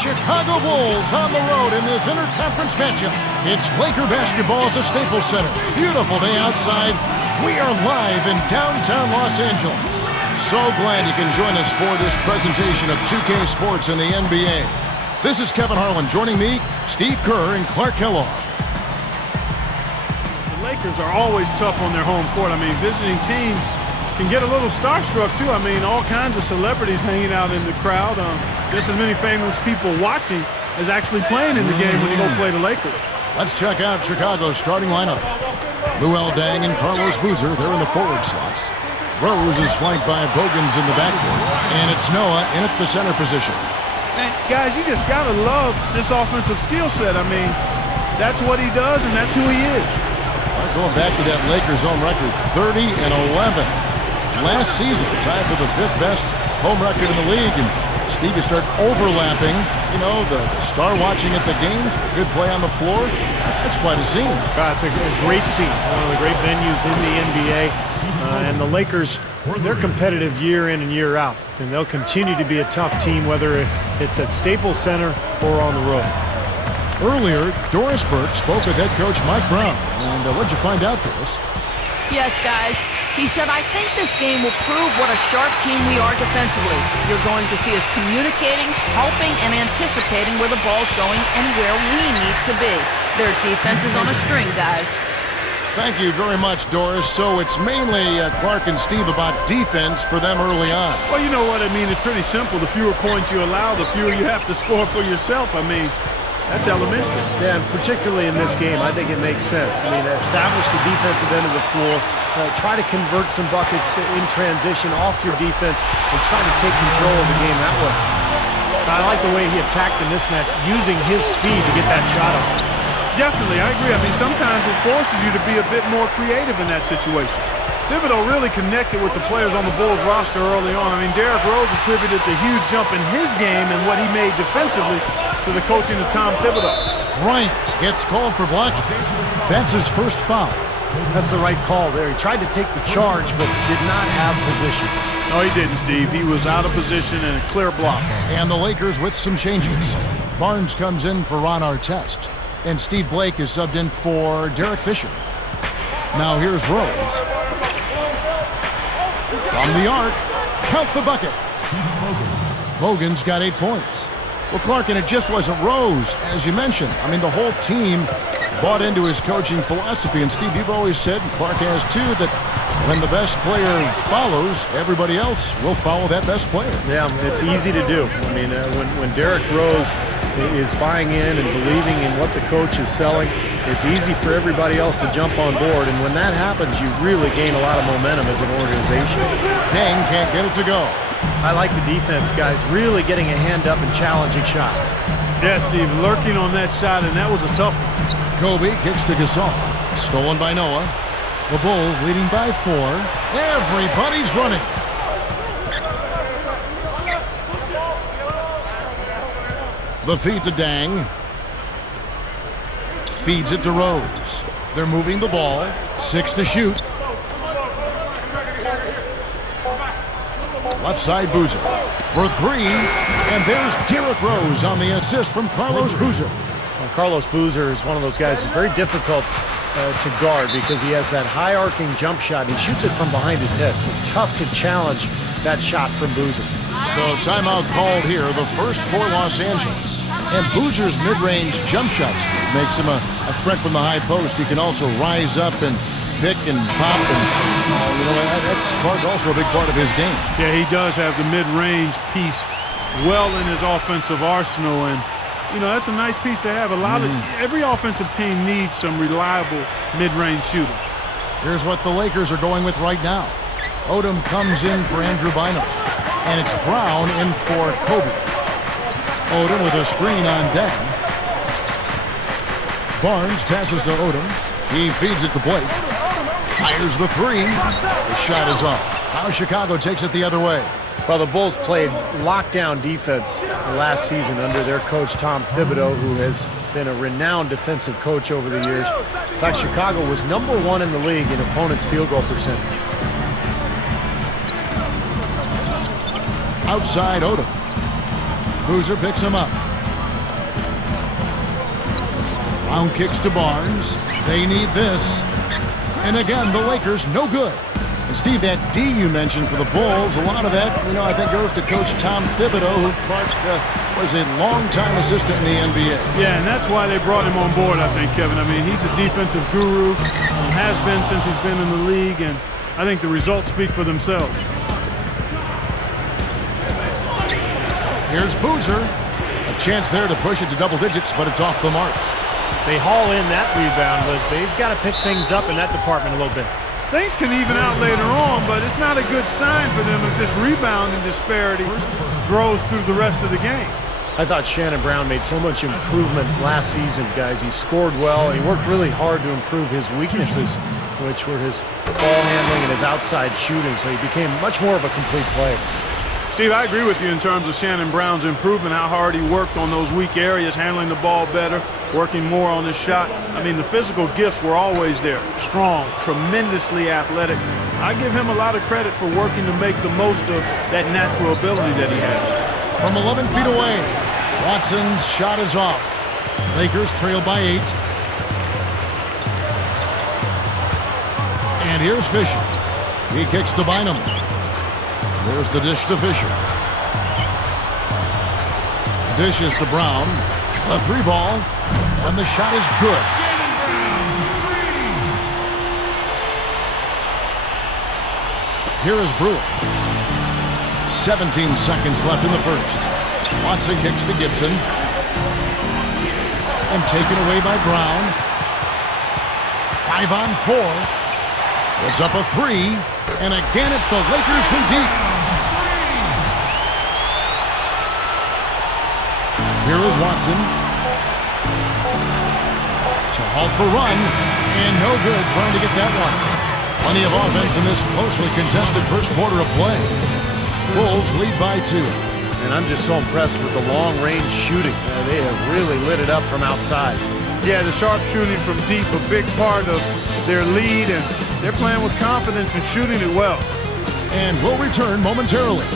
Chicago Bulls on the road in this interconference matchup. It's Laker basketball at the Staples Center. Beautiful day outside. We are live in downtown Los Angeles. So glad you can join us for this presentation of 2K Sports in the NBA. This is Kevin Harlan. Joining me, Steve Kerr and Clark Kellogg. The Lakers are always tough on their home court. I mean, visiting teams can get a little starstruck too. I mean, all kinds of celebrities hanging out in the crowd. Just as many famous people watching as actually playing in the game when you go play the Lakers. Let's check out Chicago's starting lineup. Luol Deng and Carlos Boozer, they're in the forward slots. Rose is flanked by Bogans in the backcourt, and it's Noah in at the center position. And guys, you just gotta love this offensive skill set. I mean, that's what he does, and that's who he is. Going back to that Lakers home record, 30-11. Last season, tied for the 5th best home record in the league. And Steve, you start overlapping, you know, the star watching at the games, the good play on the floor. That's quite a scene. It's a great scene. One of the great venues in the NBA. And the Lakers, they're competitive year in and year out. And they'll continue to be a tough team, whether it's at Staples Center or on the road. Earlier, Doris Burke spoke with head coach Mike Brown. And what'd you find out, Doris? Yes, guys. He said, I think this game will prove what a sharp team we are defensively. You're going to see us communicating, helping, and anticipating where the ball's going and where we need to be. Their defense is on a string, guys. Thank you very much, Doris. So it's mainly Clark and Steve about defense for them early on. Well, you know what I mean? It's pretty simple. The fewer points you allow, the fewer you have to score for yourself. I mean, that's elementary. Yeah, and particularly in this game, I think it makes sense. I mean, establish the defensive end of the floor, try to convert some buckets in transition off your defense, and try to take control of the game that way. I like the way he attacked in this match, using his speed to get that shot off. Definitely, I agree. I mean, sometimes it forces you to be a bit more creative in that situation. Thibodeau really connected with the players on the Bulls roster early on. I mean, Derrick Rose attributed the huge jump in his game and what he made defensively to the coaching of Tom Thibodeau. Bryant gets called for blocking. That's his first foul. That's the right call there. He tried to take the charge, but did not have position. No, he didn't, Steve. He was out of position and a clear block. And the Lakers with some changes. Barnes comes in for Ron Artest, and Steve Blake is subbed in for Derek Fisher. Now here's Rose. From the arc, count the bucket. Bogans got 8 points. Well, Clark, and it just wasn't Rose, as you mentioned. I mean, the whole team bought into his coaching philosophy. And, Steve, you've always said, and Clark has too, that when the best player follows, everybody else will follow that best player. Yeah, it's easy to do. I mean, when Derrick Rose is buying in and believing in what the coach is selling, it's easy for everybody else to jump on board. And when that happens, you really gain a lot of momentum as an organization. Deng can't get it to go. I like the defense, guys, really getting a hand up and challenging shots. Yeah, Steve, lurking on that shot, and that was a tough one. Kobe kicks to Gasol. Stolen by Noah. The Bulls leading by 4. Everybody's running. The feed to Deng. Feeds it to Rose. They're moving the ball. 6 to shoot. Left side Boozer for 3. And there's Derrick Rose on the assist from Carlos Boozer. Well, Carlos Boozer is one of those guys who's very difficult to guard because he has that high arcing jump shot. He shoots it from behind his head. So tough to challenge that shot from Boozer. So timeout called here, the first for Los Angeles. And Boozer's mid-range jump shot makes him a threat from the high post. He can also rise up and pick and pop, and you know, that's Clark also a big part of his game. Yeah, he does have the mid-range piece well in his offensive arsenal, and you know, that's a nice piece to have. Every offensive team needs some reliable mid-range shooters. Here's what the Lakers are going with right now. Odom comes in for Andrew Bynum, and it's Brown in for Kobe. Odom with a screen on Deng. Barnes passes to Odom. He feeds it to Blake. Fires the 3. The shot is off. Now Chicago takes it the other way. Well, the Bulls played lockdown defense last season under their coach, Tom Thibodeau, who has been a renowned defensive coach over the years. In fact, Chicago was #1 in the league in opponents' field goal percentage. Outside Odom. Boozer picks him up. Brown kicks to Barnes. They need this. And again, the Lakers, no good. And Steve, that D you mentioned for the Bulls, a lot of that, I think goes to Coach Tom Thibodeau, who Clark was a longtime assistant in the NBA. Yeah, and that's why they brought him on board, I think, Kevin. I mean, he's a defensive guru, has been since he's been in the league, and I think the results speak for themselves. Here's Boozer. A chance there to push it to double digits, but it's off the mark. They haul in that rebound, but they've got to pick things up in that department a little bit. Things can even out later on, but it's not a good sign for them if this rebounding disparity grows through the rest of the game. I thought Shannon Brown made so much improvement last season, guys. He scored well. He worked really hard to improve his weaknesses, which were his ball handling and his outside shooting, so he became much more of a complete player. Steve, I agree with you in terms of Shannon Brown's improvement, how hard he worked on those weak areas, handling the ball better, working more on his shot. I mean, the physical gifts were always there. Strong, tremendously athletic. I give him a lot of credit for working to make the most of that natural ability that he has. From 11 feet away, Watson's shot is off. Lakers trail by 8. And here's Fisher. He kicks to Bynum. There's the dish to Fisher. Dishes to Brown. A 3-ball. And the shot is good. Here is Brewer. 17 seconds left in the first. Watson kicks to Gibson. And taken away by Brown. 5 on 4. Puts up a 3. And again, it's the Lakers from deep. Here is Watson. To halt the run. And no good trying to get that one. Plenty of offense in this closely contested first quarter of play. Bulls lead by 2. And I'm just so impressed with the long-range shooting. They have really lit it up from outside. Yeah, the sharp shooting from deep, a big part of their lead, and they're playing with confidence and shooting it well. And we'll return momentarily.